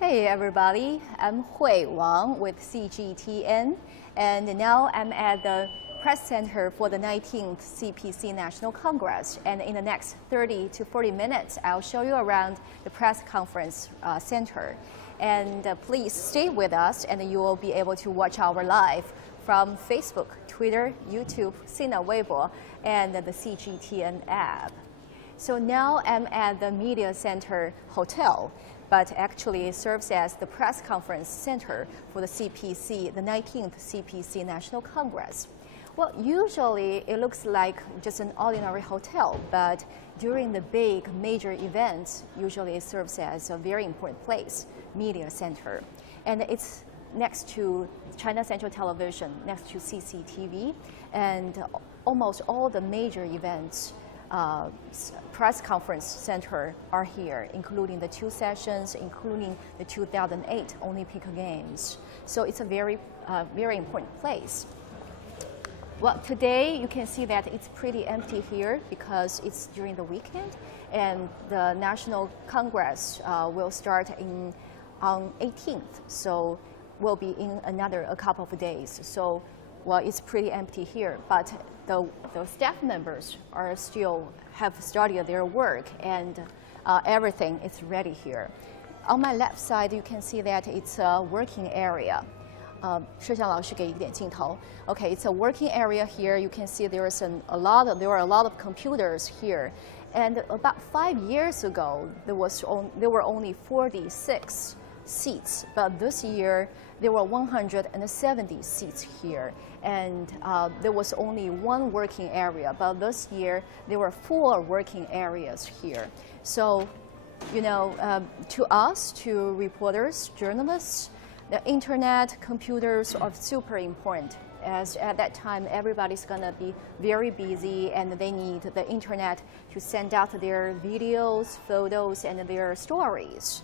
Hey everybody, I'm Hui Wang with CGTN, and now I'm at the press center for the 19th CPC National Congress. And in the next 30 to 40 minutes, I'll show you around the press conference center. And please stay with us, and you will be able to watch our live from Facebook, Twitter, YouTube, Sina Weibo, and the CGTN app. So now I'm at the Media Center Hotel, but actually it serves as the press conference center for the CPC, the 19th CPC National Congress. Well, usually it looks like just an ordinary hotel, but during the big major events, usually it serves as a very important place, Media Center. And it's next to China Central Television, next to CCTV, and almost all the major events press conference center are here, including the 2 sessions, including the 2008 Olympic Games. So it's a very, very important place. Well, today you can see that it's pretty empty here because it's during the weekend, and the National Congress will start on 18th, so will be in a couple of days. So, well, it's pretty empty here, but the staff members are still have started their work, and everything is ready here. On my left side, you can see that it's a working area. 摄像老师给一点镜头. Okay, it's a working area here. You can see there are a lot of computers here, and about 5 years ago there were only 46 seats, but this year there were 170 seats here, and there was only 1 working area, but this year there were 4 working areas here. So, you know, to us, to reporters, journalists, the internet, computers are super important, as at that time everybody's gonna be very busy and they need the internet to send out their videos, photos, and their stories.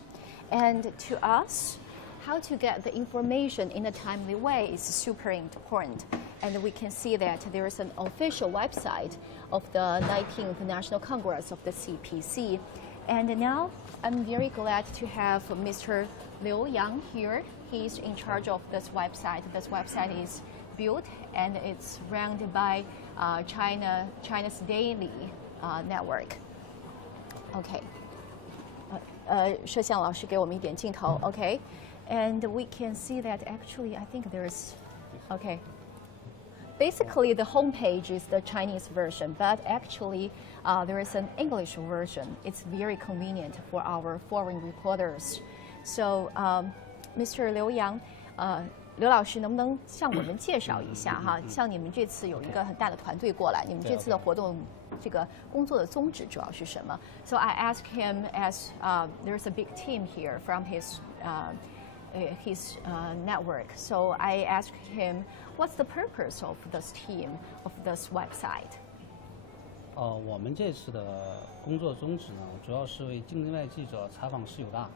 And to us, how to get the information in a timely way is super important. And we can see that there is an official website of the 19th National Congress of the CPC. And now I'm very glad to have Mr. Liu Yang here. He's in charge of this website. This website is built and it's run by China's Daily Network. Okay. 摄像老师给我们一点镜头. Okay. And we can see that actually, I think there's, okay. Basically, the homepage is the Chinese version, but actually, there is an English version. It's very convenient for our foreign reporters. So, Mr. Liu Yang, 刘老师能不能向我们介绍一下哈？像你们这次有一个很大的团队过来，你们这次的活动这个工作的宗旨主要是什么 ？So I asked him, as there's a big team here from his network. So I asked him, what's the purpose of this team, of this website? 我们这次的工作宗旨呢，主要是为境内外记者采访十九大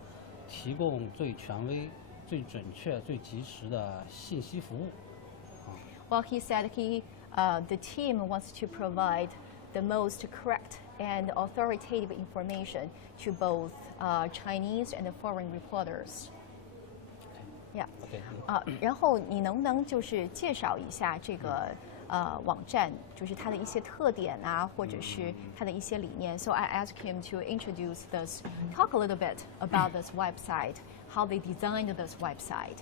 提供最权威、最准确、最及时的信息服务。Well, he said the team wants to provide the most correct and authoritative information to both Chinese and foreign reporters. Yeah. 然后你能不能就是介绍一下这个网站，就是它的一些特点啊，或者是它的一些理念 ？So I asked him to introduce this, talk a little bit about this website, how they designed this website.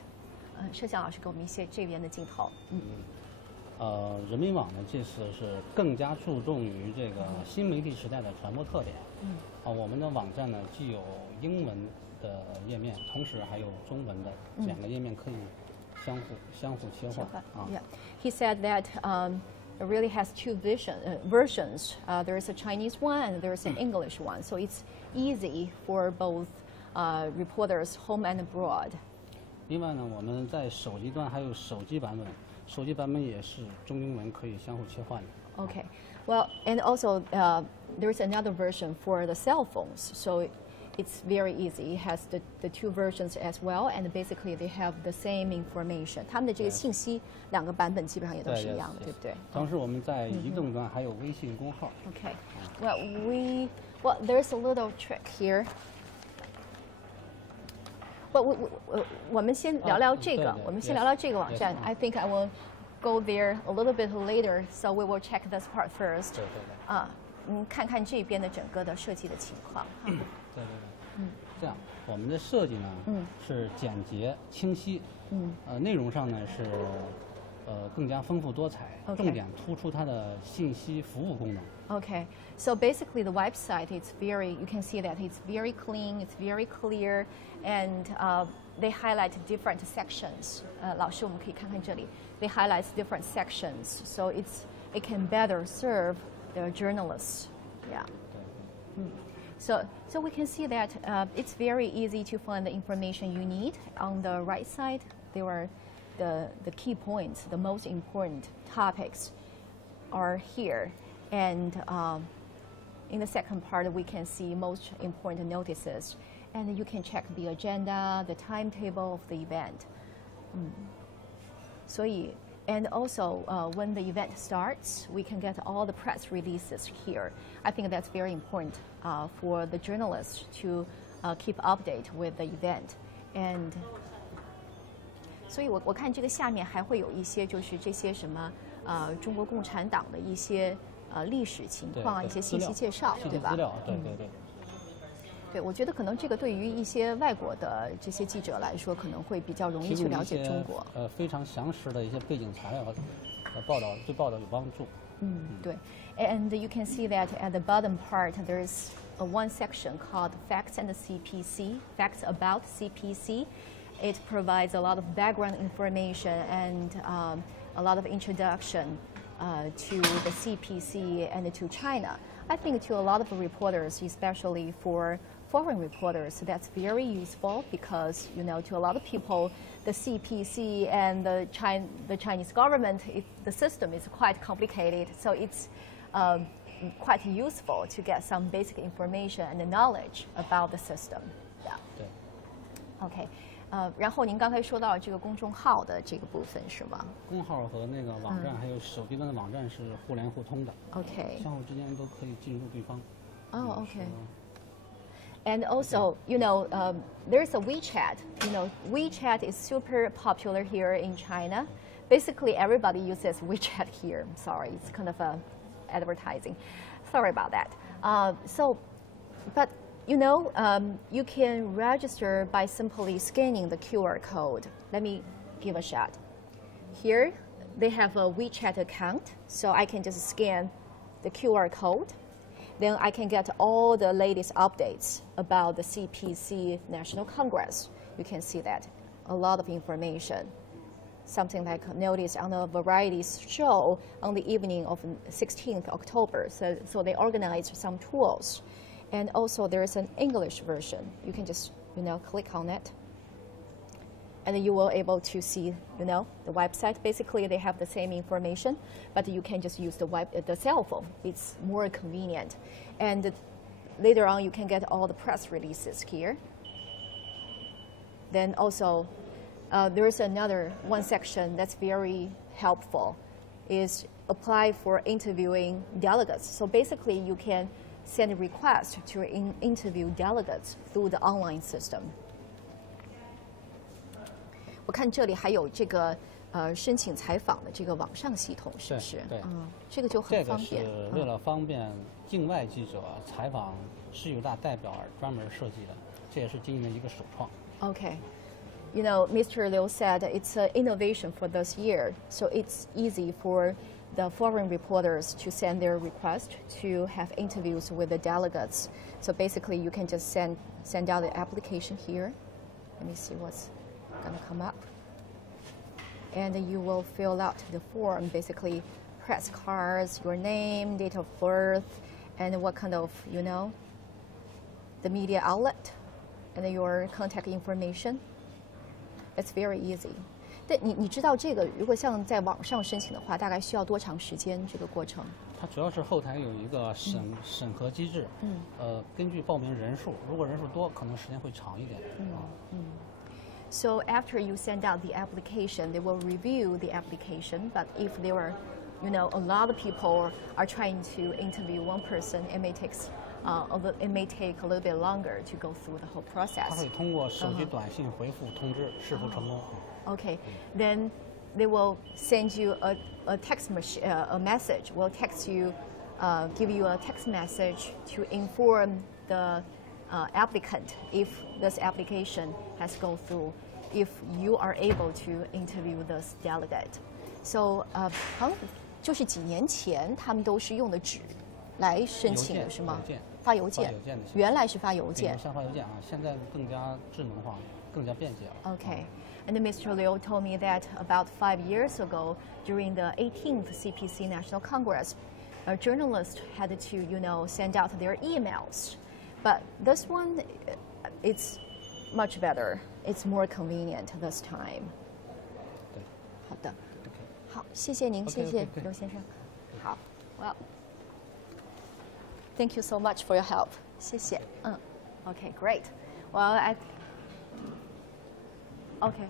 摄像老师给我们一些这边的镜头。人民网呢，这次是更加注重于这个新媒体时代的传播特点。我们的网站呢，既有英文的页面，同时还有中文的2个页面可以相互切换。Yeah, he said that it really has 2 versions. There is a Chinese one and there is an English one, so it's easy for both reporters home and abroad. 另外呢，我们在手机端还有手机版本。手机版本也是中英文可以相互切换的。Okay, well, and also there's another version for the cell phones, so it's very easy. It has the 2 versions as well, and basically they have the same information. 他们的这个信息2个版本基本上也都是一样的，对不对？同时我们在移动端还有微信公号。Okay, well there's a little trick here. 我们先聊聊这个，我们先聊聊这个网站。I think I will go there a little bit later, so we will check this part first. 对。看看这边的整个的设计的情况。对。这样，我们的设计呢，是简洁清晰，内容上呢是更加丰富多彩，重点突出它的信息服务功能。Okay, so basically the website is you can see that it's very clean, it's very clear, and they highlight different sections. 老师，我们可以看看这里 ，they highlight different sections, so it can better serve the journalists. Yeah. So we can see that it's very easy to find the information you need. On the right side, there are the key points, the most important topics are here. And in the second part, we can see most important notices. And you can check the agenda, the timetable of the event. And also, when the event starts, we can get all the press releases here. I think that's very important for the journalists to keep update with the event. And 所以我看这个下面还会有一些就是这些什么中国共产党的一些历史情况、一些信息介绍，对吧？资料，对。对，我觉得可能这个对于一些外国的这些记者来说，可能会比较容易去了解中国。非常详实的一些背景材料和报道，对报道有帮助。对。And you can see that at the bottom part, there's one section called Facts and CPC, Facts about CPC. It provides a lot of background information and a lot of introduction to the CPC and to China. I think to a lot of reporters, especially for foreign reporters, that's very useful because, to a lot of people, the CPC and the Chinese government, the system is quite complicated. So it's quite useful to get some basic information and knowledge about the system. Yeah. Okay. 然后您刚才说到这个公众号的这个部分是吗？公号和那个网站还有手机端的网站是互联互通的。Okay. 相互之间都可以进入对方。Oh, okay. And also, there's a WeChat. WeChat is super popular here in China. Basically, everybody uses WeChat here. I'm sorry, it's kind of advertising. Sorry about that. But you can register by simply scanning the QR code. Let me give a shot. Here, they have a WeChat account, so I can just scan the QR code. Then I can get all the latest updates about the CPC National Congress. You can see that. A lot of information. Something like notice on a varieties show on the evening of 16th October. So they organized some tools. And also there is an English version. You can just, click on it. And you will able to see, the website. Basically, they have the same information, but you can just use the cell phone. It's more convenient. And later on, you can get all the press releases here. Then also, there is one section that's very helpful, is apply for interviewing delegates. So basically, you can send a request to interview delegates through the online system. 我看这里还有这个申请采访的这个网上系统，是不是？对，这个就很方便。这个是为了方便境外记者采访19大代表而专门设计的，这也是今年的一个首创。Okay. Mr. Liu said it's an innovation for this year, so it's easy for the foreign reporters to send their request to have interviews with the delegates. So basically, you can just send out the application here. Let me see what's going to come up. And you will fill out the form, basically press cards, your name, date of birth, and what kind of, the media outlet, and your contact information. It's very easy. 对，你知道这个如果像在网上申请的话，大概需要多长时间？这个过程？它主要是后台有一个审核机制。根据报名人数，如果人数多，可能时间会长一点。So after you send out the application, they will review the application. But if there are, a lot of people are trying to interview one person, it may take although it may take a little bit longer to go through the whole 它 process. 会通过手机短信回复通知是否成功。 Okay, then they will send you a text a message. Will text you, give you a text message to inform the applicant if this application has gone through, if you are able to interview this delegate. So, 好像就是几年前他们都是用的纸来申请的是吗？发邮件。原来是发邮件。像发邮件啊，现在更加智能化，更加便捷了。 Okay. And Mr. Liu told me that about 5 years ago, during the 18th CPC National Congress, journalists had to, send out their emails. But this one, it's much better. It's more convenient this time. 对。好的。好，谢谢您，谢谢刘先生。好 ，Well, thank you so much for your help. 谢谢。Okay, great. Well, Okay.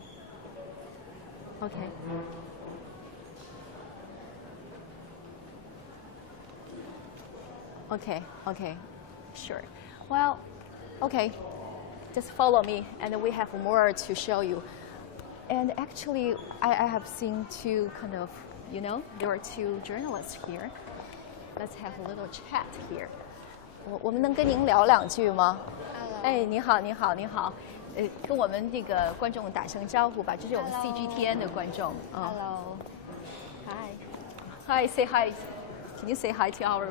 Okay. Okay. Sure. Well, okay. Just follow me, and we have more to show you. And actually, I have seen two kind of, there are two journalists here. Let's have a little chat here. 我们能跟您聊两句吗？ 哎，你好，你好，你好。跟我们这个观众打声招呼吧，这是我们 CGTN 的观众。Hello. Hi. Hi, say hi. Can you say hi to our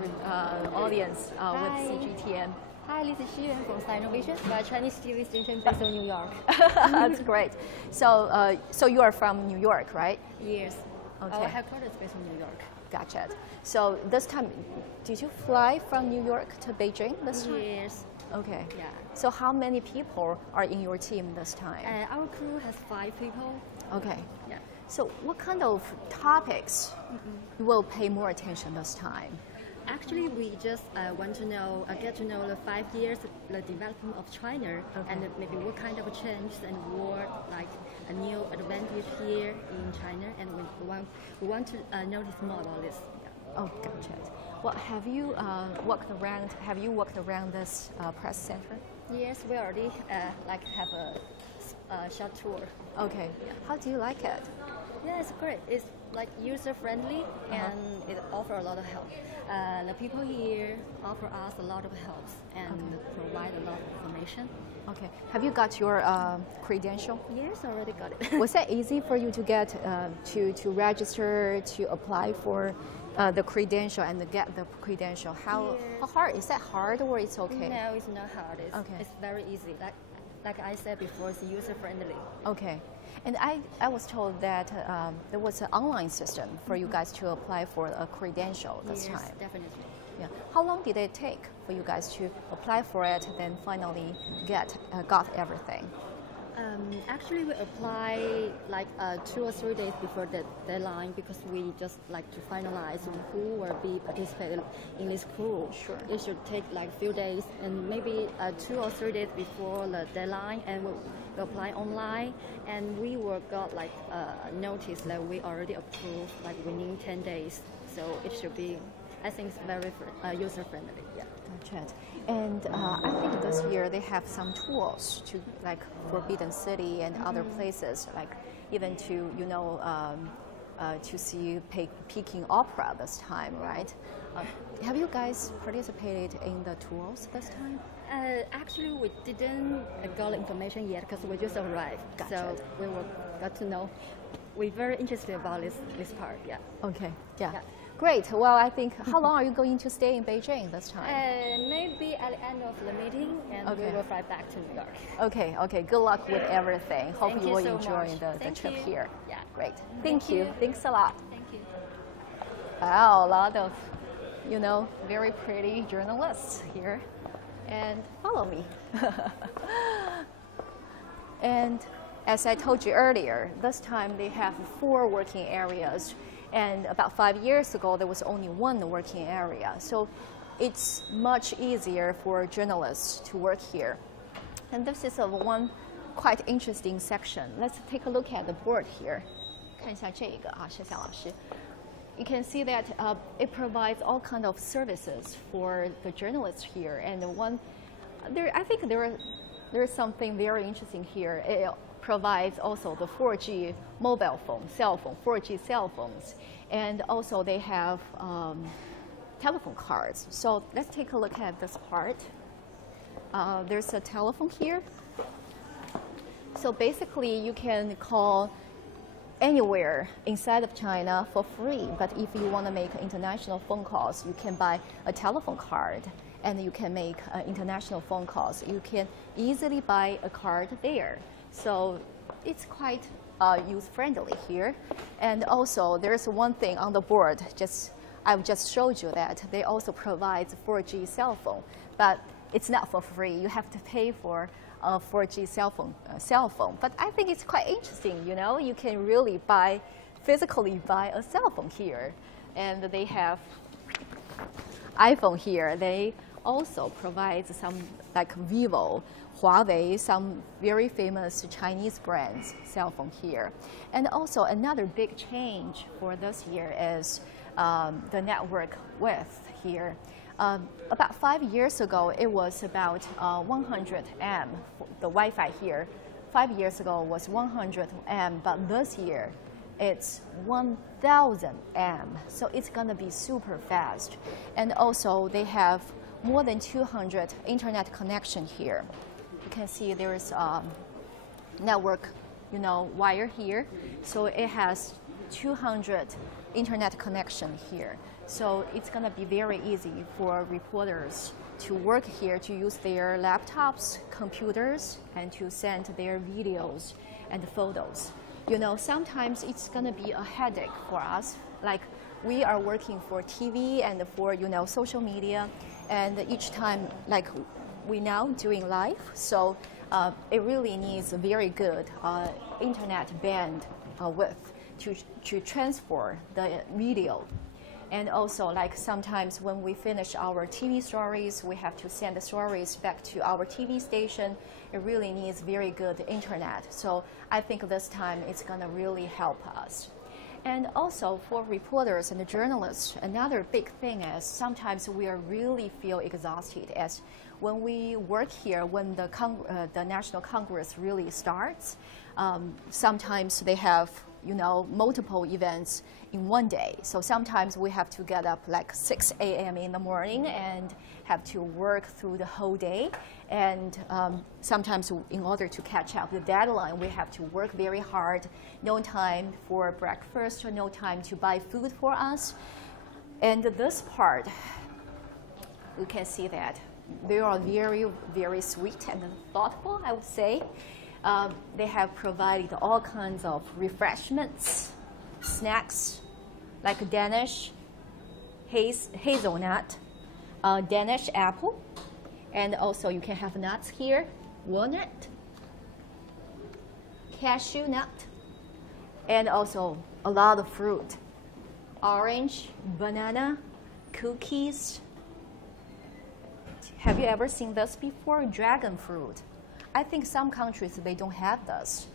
audience with CGTN? Hi, this is Xiyuan from Sinovision. We are Chinese TV station based in New York. That's great. So you are from New York, right? Yes. Okay. Our headquarters is based in New York. Gotcha. So this time, did you fly from New York to Beijing this time? Yes. Okay. Yeah. So how many people are in your team this time? Our crew has 5 people. Okay. Yeah. So what kind of topics will pay more attention this time? Actually, we just want to know, get to know the 5 years, the development of China, and maybe what kind of change and what a new advantage here in China, and we want to notice more about this. Yeah. Oh, gotcha. Well, have you walked around? Have you walked around this press center? Yes, we already have a short tour. Okay. Yeah. How do you like it? Yeah, it's great. It's user friendly and it offers a lot of help. The people here offer us a lot of help and provide a lot of information. Okay. Have you got your credential? Yes, I already got it. Was that easy for you to get to register, to apply for the credential and to get the credential? How hard? Is that hard or it's okay? No, it's not hard. It's very easy. Like I said before, it's user friendly. Okay. And I was told that there was an online system for you guys to apply for a credential this time. Yes, definitely. Yeah. How long did it take for you guys to apply for it, then finally got everything? Actually, we apply 2 or 3 days before the deadline because we just like to finalize who will be participating in this crew. Sure. It should take a few days and maybe 2 or 3 days before the deadline, and we apply online, and we got notice that we already approved within 10 days. So it should be, I think, it's very user friendly. Yeah. Gotcha. And I think this year they have some tools to Forbidden City and other places, even to to see Peking Opera this time, right? Have you guys participated in the tours this time? Actually, we didn't got information yet because we just arrived. Gotcha. So we got to know. We're very interested about this part. Yeah. Okay. Yeah. Great. Well, I think, how long are you going to stay in Beijing this time? Maybe at the end of the meeting, and we will fly back to New York. Okay. Okay. Good luck with everything. Hope Thank you you will so enjoy much. the trip you. here. Yeah. Great. Thank you. Thanks a lot. Thank you. Wow, a lot of, very pretty journalists here. And follow me. And as I told you earlier, this time they have 4 working areas. And about 5 years ago, there was only 1 working area. So it's much easier for journalists to work here. And this is one quite interesting section. Let's take a look at the board here. 看一下这个啊，佘翔老师。you can see that it provides all kinds of services for the journalists here. And I think there's something very interesting here. It provides also the 4G mobile phone, 4G cell phones. And also they have telephone cards. So let's take a look at this part. There's a telephone here. So basically you can call anywhere inside of China for free. But if you want to make international phone calls, you can buy a telephone card and you can make international phone calls. You can easily buy a card there. So it's quite user-friendly here. And also there's one thing on the board, I've just showed you that they also provide 4G cell phone, but it's not for free. You have to pay for a 4G cell phone. But I think it's quite interesting, you know. You can really physically buy a cell phone here. And they have iPhone here. They also provide some like Vivo, Huawei, some very famous Chinese brands cell phone here. And also another big change for this year is the network width here. About 5 years ago, it was about 100 M. The Wi-Fi here, 5 years ago was 100 M, but this year it's 1,000 M. So it's going to be super fast. And also they have more than 200 internet connection here. You can see there is network, you know, wire here. So it has 200 internet connection here. So it's going to be very easy for reporters to work here, to use their laptops, computers, and to send their videos and photos. You know, sometimes it's going to be a headache for us. Like we are working for TV and for, you know, social media, and each time, like we now doing live, so it really needs a very good internet band width to transfer the video. And also, like sometimes when we finish our TV stories, we have to send the stories back to our TV station. It really needs very good internet. So I think this time it's going to really help us. And also for reporters and the journalists, another big thing is sometimes we really feel exhausted as when we work here, when the National Congress really starts, sometimes they have, you know, multiple events in one day. So sometimes we have to get up like 6 a.m. in the morning and have to work through the whole day. And sometimes in order to catch up the deadline, we have to work very hard. No time for breakfast, or no time to buy food for us. And this part, you can see that they are very, very sweet and thoughtful, I would say. They have provided all kinds of refreshments, snacks, like Danish hazelnut, Danish apple, and also you can have nuts here, walnut, cashew nut, and also a lot of fruit, orange, banana, cookies. Have you ever seen this before? Dragon fruit. I think some countries, they don't have this.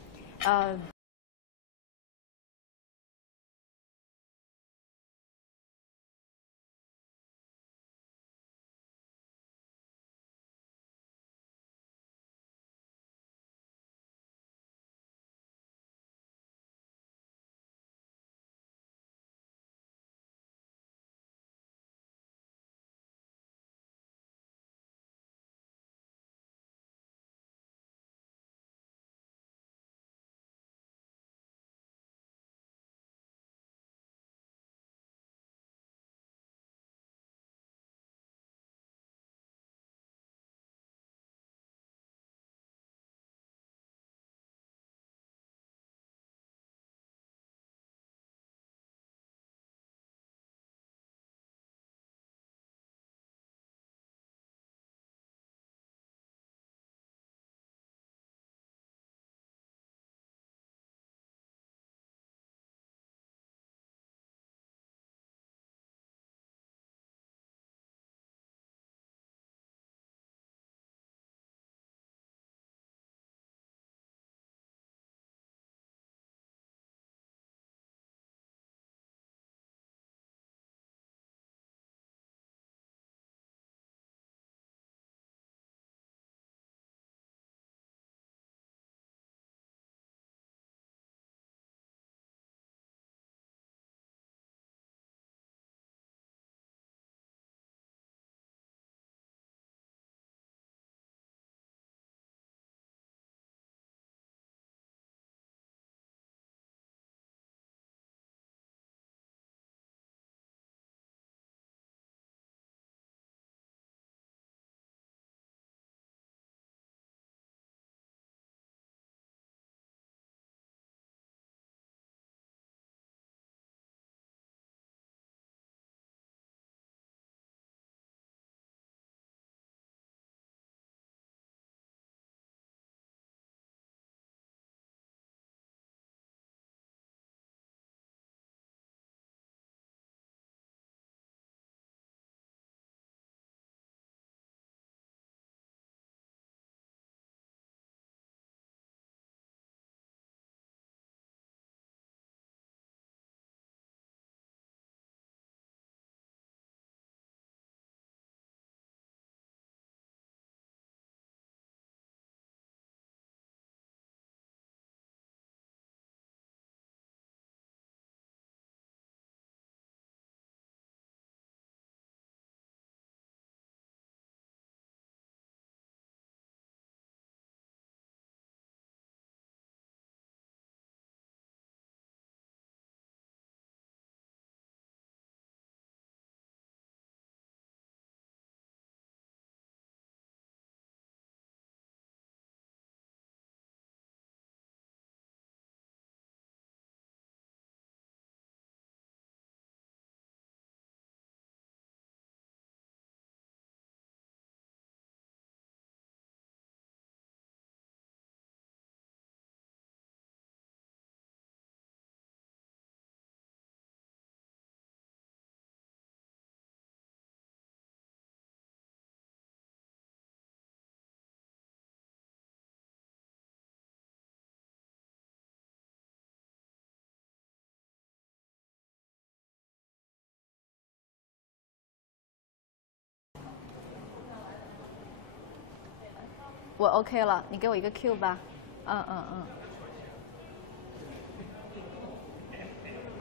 我 OK 了，你给我一个 Q 吧。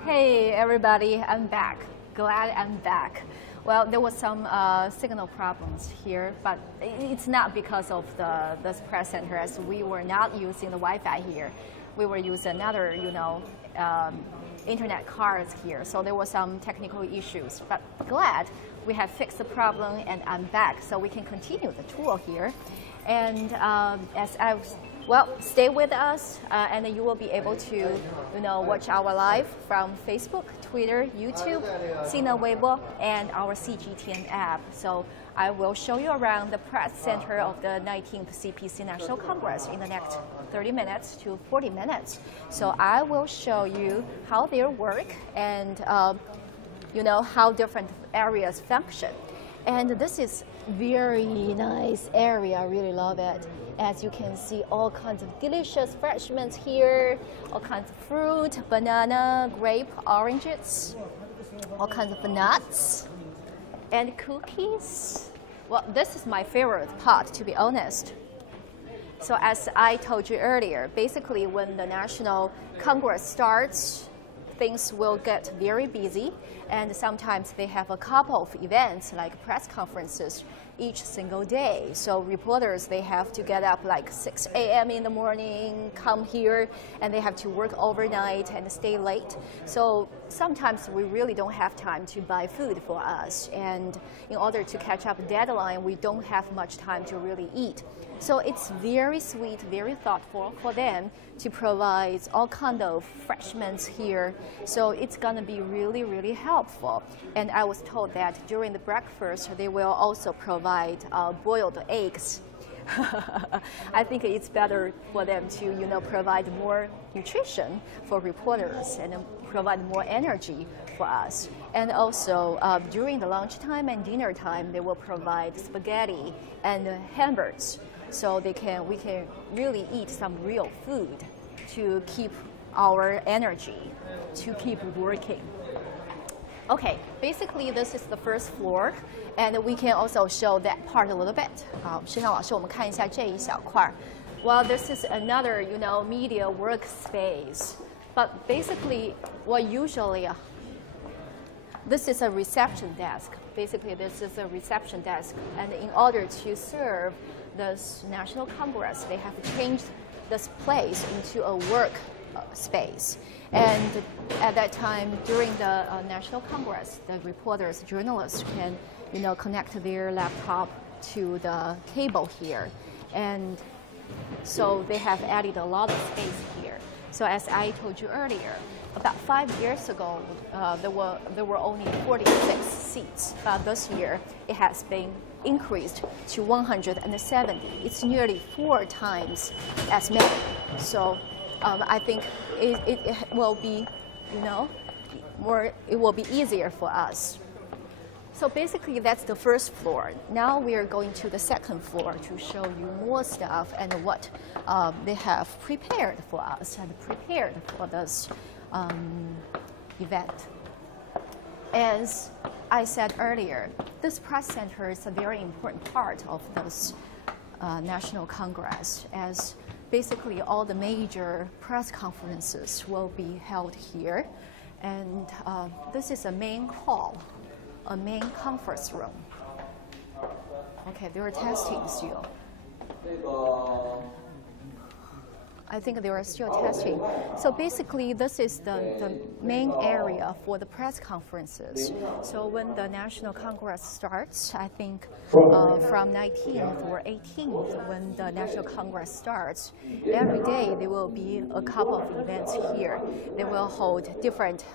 Hey everybody, I'm back. Glad I'm back. Well, there was some signal problems here, but it's not because of this press center, as we were not using the Wi-Fi here. We were using another, internet cards here, so there were some technical issues. But glad we have fixed the problem, and I'm back, so we can continue the tour here. And stay with us, and you will be able to, watch our live from Facebook, Twitter, YouTube, Sina Weibo, and our CGTN app. So I will show you around the press center of the 19th CPC National Congress in the next 30 minutes to 40 minutes. So I will show you how they work and, how different areas function. And this is very nice area. I really love it. As you can see, all kinds of delicious refreshments here, all kinds of fruit, banana, grape, oranges, all kinds of nuts, and cookies. Well, this is my favorite part, to be honest. So as I told you earlier, basically when the National Congress starts, things will get very busy, and sometimes they have a couple of events like press conferences each single day. So reporters, they have to get up like 6 a.m. in the morning, come here, and they have to work overnight and stay late. So sometimes we really don't have time to buy food for us, and in order to catch up deadline, we don't have much time to really eat. So it's very sweet, very thoughtful for them to provide all kinds of refreshments here. So it's gonna be really, really helpful. And I was told that during the breakfast, they will also provide boiled eggs. I think it's better for them to, provide more nutrition for reporters and provide more energy for us. And also during the lunchtime and dinner time, they will provide spaghetti and hamburgers. So we can really eat some real food to keep our energy, to keep working. Okay, basically this is the first floor, and we can also show that part a little bit. 好，申上老师，我们看一下这一小块。Well, this is another, media workspace, but basically, usually, this is a reception desk. Basically, this is a reception desk, and in order to serve this National Congress, they have changed this place into a work space. And at that time, during the National Congress, the reporters, journalists can, connect their laptop to the cable here. And so they have added a lot of space here. So as I told you earlier, about 5 years ago, there were only 46 seats, but this year it has been increased to 170. It's nearly 4 times as many. So I think it will be, it will be easier for us. So basically, that's the first floor. Now we are going to the second floor to show you more stuff and what they have prepared for us and prepared for this event. As I said earlier, this press center is a very important part of this National Congress, as basically all the major press conferences will be held here. And this is a main hall, a main conference room. Okay, they are testing still. I think they are still testing. So basically, this is the main area for the press conferences. So when the National Congress starts, I think from 19th or 18th, when the National Congress starts, every day there will be a couple of events here. They will hold different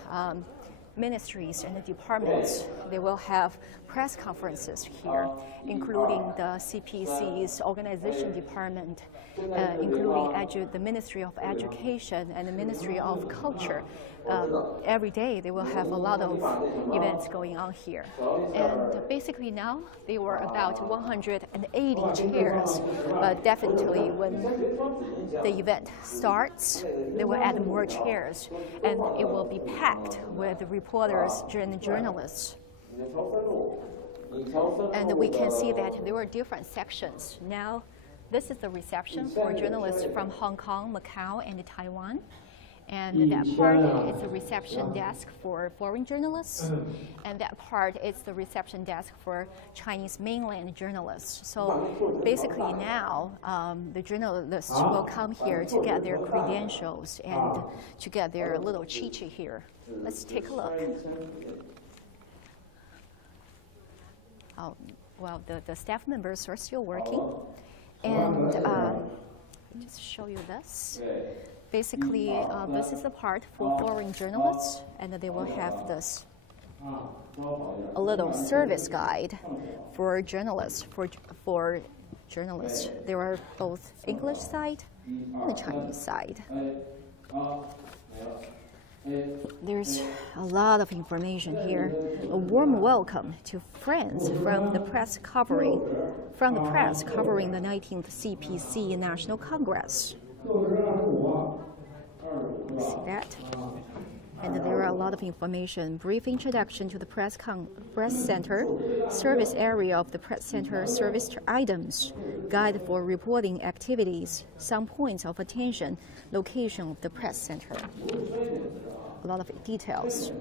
ministries and departments. They will have press conferences here, including the CPC's organization department, including the Ministry of Education and the Ministry of Culture. Every day they will have a lot of events going on here. And basically now there were about 180 chairs. Definitely when the event starts, they will add more chairs, and it will be packed with reporters and journalists. And we can see that there were different sections. Now this is the reception for journalists from Hong Kong, Macau, and Taiwan. And that part is the reception desk for foreign journalists, and that part is the reception desk for Chinese mainland journalists. So basically now, the journalists will come here to get their credentials and to get their little chi-chi here. Let's take a look. Oh, well, the staff members are still working. And just show you this. Basically, this is the part for foreign journalists, and they will have this a little service guide for journalists. For journalists, there are both English side and the Chinese side. There's a lot of information here. A warm welcome to friends from the press covering the 19th CPC National Congress. See that? And there are a lot of information. Brief introduction to the press center, service area of the press center, service items, guide for reporting activities, some points of attention, location of the press center. A lot of details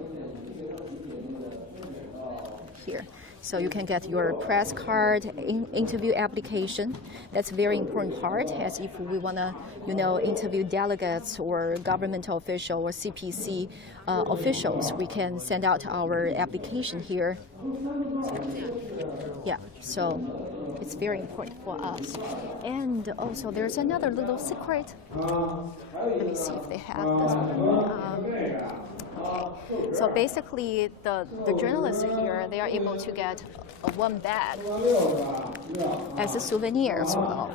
here. So you can get your press card, interview application. That's a very important part, as if we want to, interview delegates or governmental official or CPC officials, we can send out our application here. Yeah, so it's very important for us. And also there's another little secret. Let me see if they have this one. Okay. So basically, the journalists here, they are able to get one bag as a souvenir, sort of.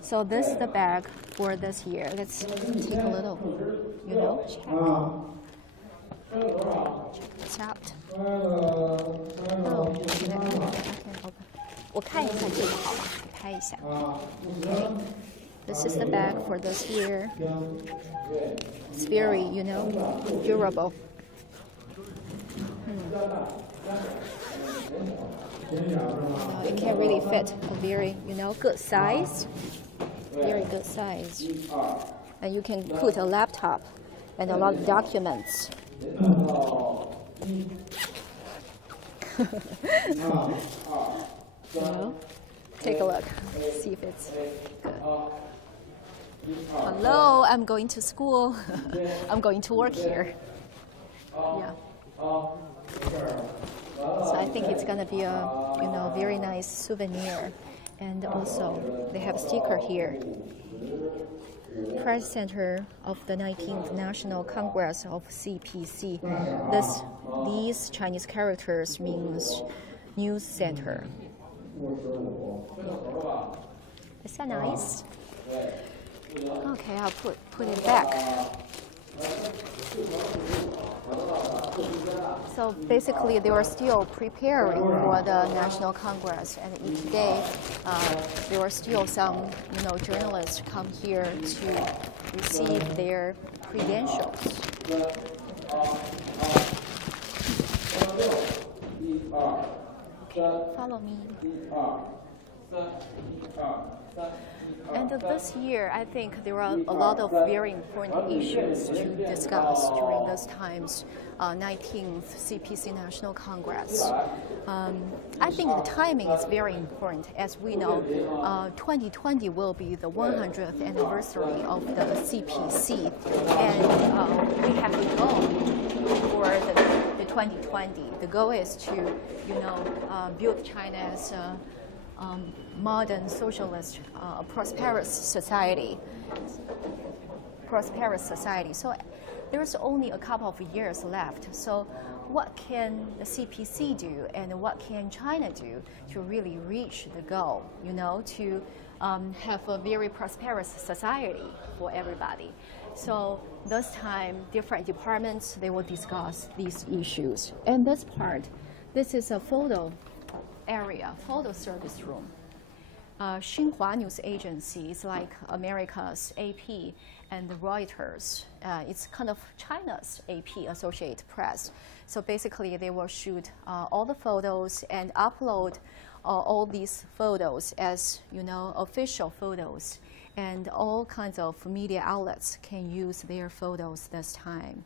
So this is the bag for this year. Let's take a little, check. Check this out. Oh, I can open. 我看一下这个好吧，拍一下。Okay. This is the bag for this year. It's very, durable. It can really fit a very, good size. Very good size. And you can put a laptop and a lot of documents. Take a look, see if it's good. Hello, I'm going to school. I'm going to work here. Yeah. So I think it's gonna be a, very nice souvenir. And also, they have a sticker here. Press Center of the 19th National Congress of CPC. These Chinese characters means news center. Is that nice? Okay, I'll put it back. So basically, they were still preparing for the National Congress, and today there were still some, journalists come here to receive their credentials. Okay, follow me. And this year, I think there are a lot of very important issues to discuss during this time's 19th CPC National Congress. I think the timing is very important. As we know, 2020 will be the 100th anniversary of the CPC, and we have a goal for the 2020. The goal is to, build China as a modern socialist, prosperous society. So there's only a couple of years left. So what can the CPC do, and what can China do to really reach the goal? To have a very prosperous society for everybody. So this time, different departments, they will discuss these issues. And this part, this is a photo area, photo service room. Xinhua News Agency is like America's AP and Reuters. It's kind of China's AP, Associated Press. So basically, they will shoot all the photos and upload all these photos as, you know, official photos, and all kinds of media outlets can use their photos this time.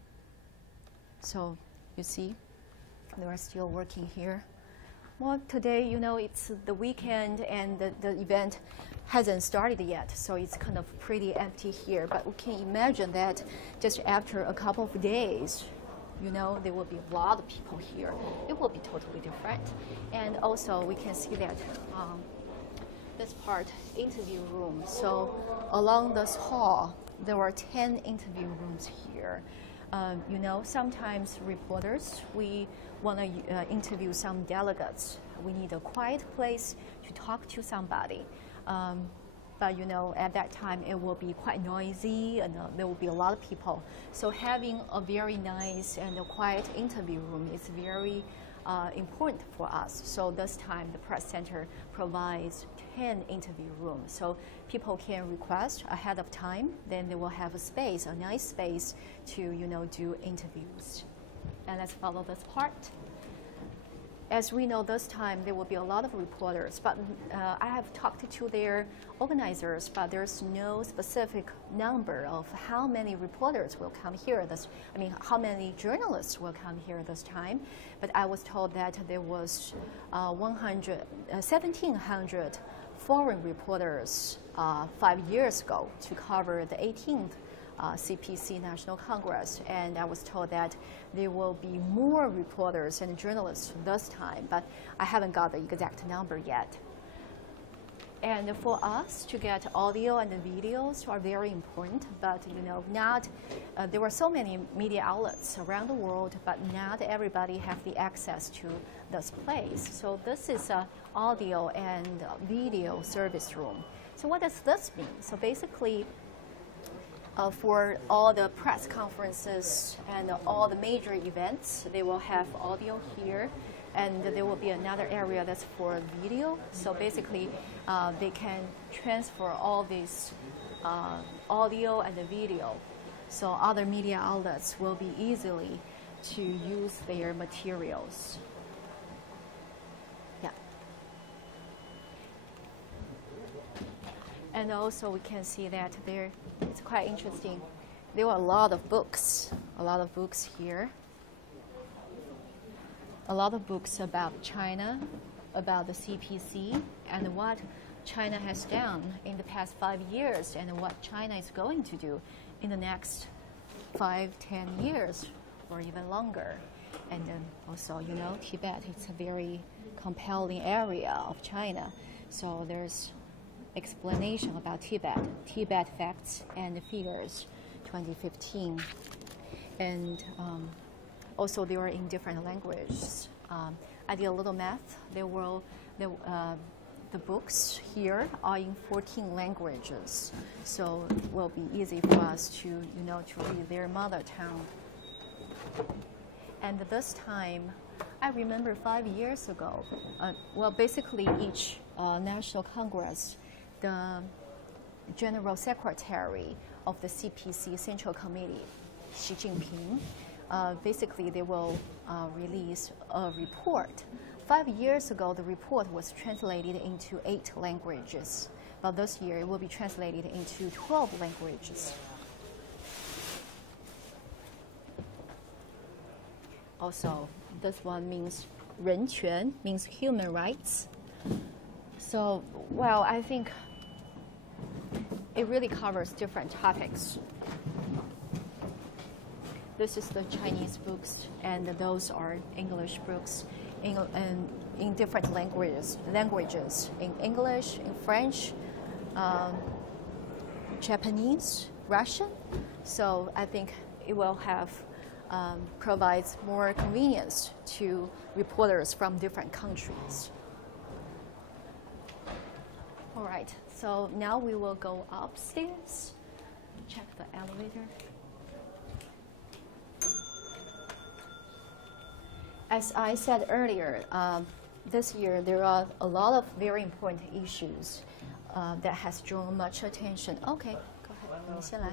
So you see, they are still working here. Well, today, you know, it's the weekend and the event hasn't started yet, so it's kind of pretty empty here. But we can imagine that just after a couple of days, you know, there will be a lot of people here. It will be totally different. And also, we can see that this part, interview room. So along this hall, there were 10 interview rooms here. You know, sometimes reporters, we want to interview some delegates. We need a quiet place to talk to somebody. But, you know, at that time, it will be quite noisy and there will be a lot of people. So having a very nice and a quiet interview room is very important for us. So this time, the press center provides 10 interview rooms. So people can request ahead of time, then they will have a space, a nice space to, you know, do interviews. And let's follow this part. As we know, this time there will be a lot of reporters, but I have talked to their organizers, but there's no specific number of how many reporters will come here. How many journalists will come here this time. But I was told that there was 1,700 foreign reporters 5 years ago to cover the 18th CPC National Congress, and I was told that there will be more reporters and journalists this time, but I haven't got the exact number yet. And for us to get audio and the videos are very important, but you know, there were so many media outlets around the world, but not everybody have the access to this place. So this is an audio and video service room. So what does this mean? So basically, for all the press conferences and all the major events, they will have audio here, and there will be another area that's for video. So basically, they can transfer all this audio and the video. So other media outlets will be easily to use their materials. Yeah. And also we can see that it's quite interesting. There were a lot of books here. A lot of books about China, about the CPC, and what China has done in the past 5 years, and what China is going to do in the next 5-10 years, or even longer. And then also, you know, Tibet, it's a very compelling area of China. So there's explanation about Tibet Facts and Figures 2015. And also they are in different languages. I did a little math. The books here are in 14 languages. So it will be easy for us to, you know, to read their mother tongue. And this time, I remember 5 years ago, well, basically each National Congress, the General Secretary of the CPC Central Committee, Xi Jinping, basically they will release a report. 5 years ago, the report was translated into 8 languages, but this year it will be translated into 12 languages. Also, this one means 人权, means human rights. So, well, I think it really covers different topics. This is the Chinese books, and those are English books in different languages, in English, in French, Japanese, Russian. So I think it will have provides more convenience to reporters from different countries. All right, so now we will go upstairs, check the elevator. As I said earlier, this year there are a lot of very important issues that has drawn much attention. Okay, go ahead. 你先来。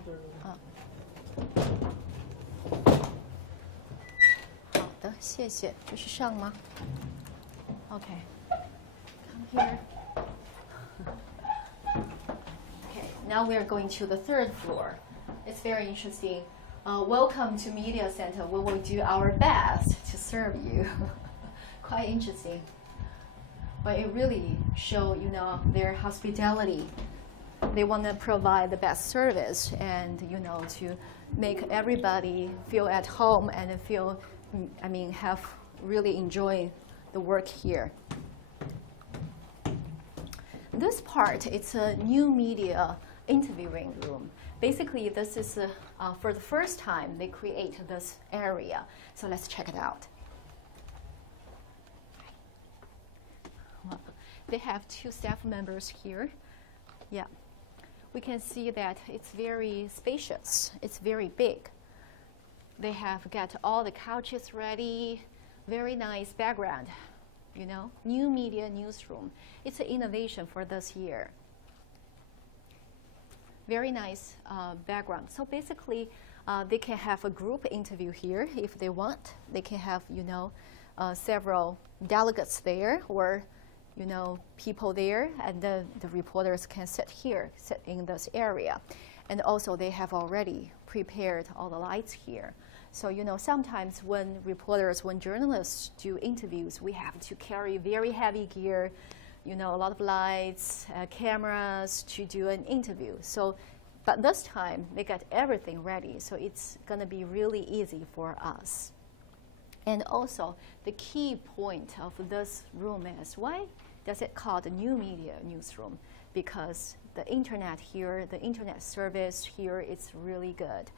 好的，谢谢。这是上吗 ？Okay. Come here. Okay, now we're going to the third floor. It's very interesting. Welcome to Media Center. We will do our best to serve you. Quite interesting. But it really shows, their hospitality. They want to provide the best service and, to make everybody feel at home and feel, have really enjoy the work here. This part, it's a new media interviewing room. Basically, this is for the first time they create this area. So let's check it out. Well, they have 2 staff members here. Yeah, we can see that it's very spacious. It's very big. They have got all the couches ready. Very nice background, new media newsroom. It's an innovation for this year. Very nice background. So basically, they can have a group interview here if they want. They can have, several delegates there or, people there, and the reporters can sit here, sit in this area. And also, they have already prepared all the lights here. So, sometimes when journalists do interviews, we have to carry very heavy gear, a lot of lights, cameras to do an interview. So, but this time, they got everything ready. So it's going to be really easy for us. And also, the key point of this room is, why does it called the new media newsroom? Because the internet here, the internet service here, it's really good.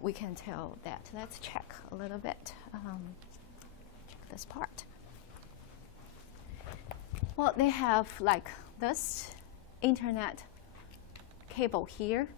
We can tell that. Let's check a little bit. Check this part. Well, they have like this internet cable here.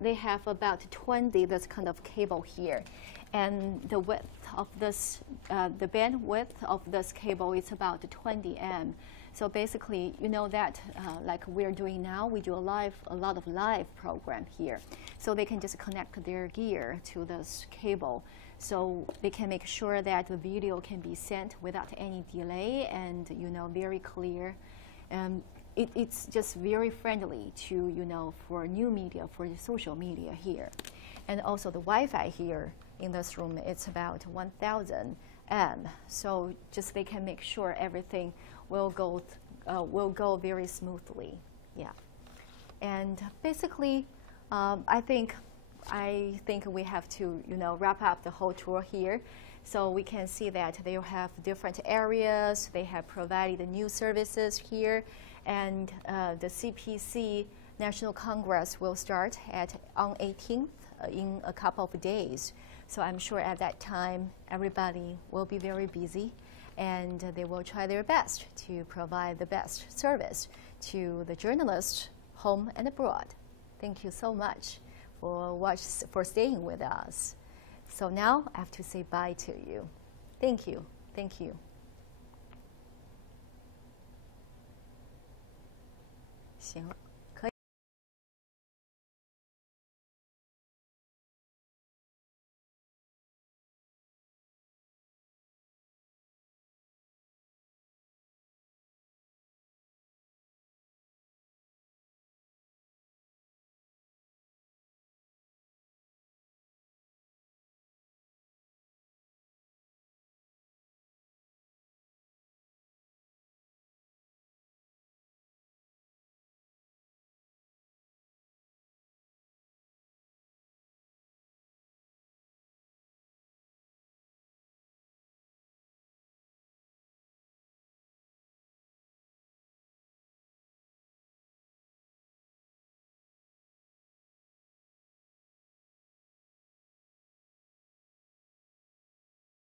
They have about 20 this kind of cable here. And the width of this, the bandwidth of this cable is about 20 m. So basically, that like we're doing now, we do a lot of live program here. So they can just connect their gear to this cable. So they can make sure that the video can be sent without any delay and, very clear. It's just very friendly to, for new media, for the social media here. And also the Wi-Fi here in this room, it's about 1,000 m. So just they can make sure everything will go very smoothly. Yeah. And basically, I think we have to, wrap up the whole tour here. So we can see that they have different areas. They have provided new services here. And the CPC National Congress will start on 18th in a couple of days. So I'm sure at that time, everybody will be very busy. And they will try their best to provide the best service to the journalists home and abroad. Thank you so much for staying with us. So now I have to say bye to you. Thank you. Thank you. 行。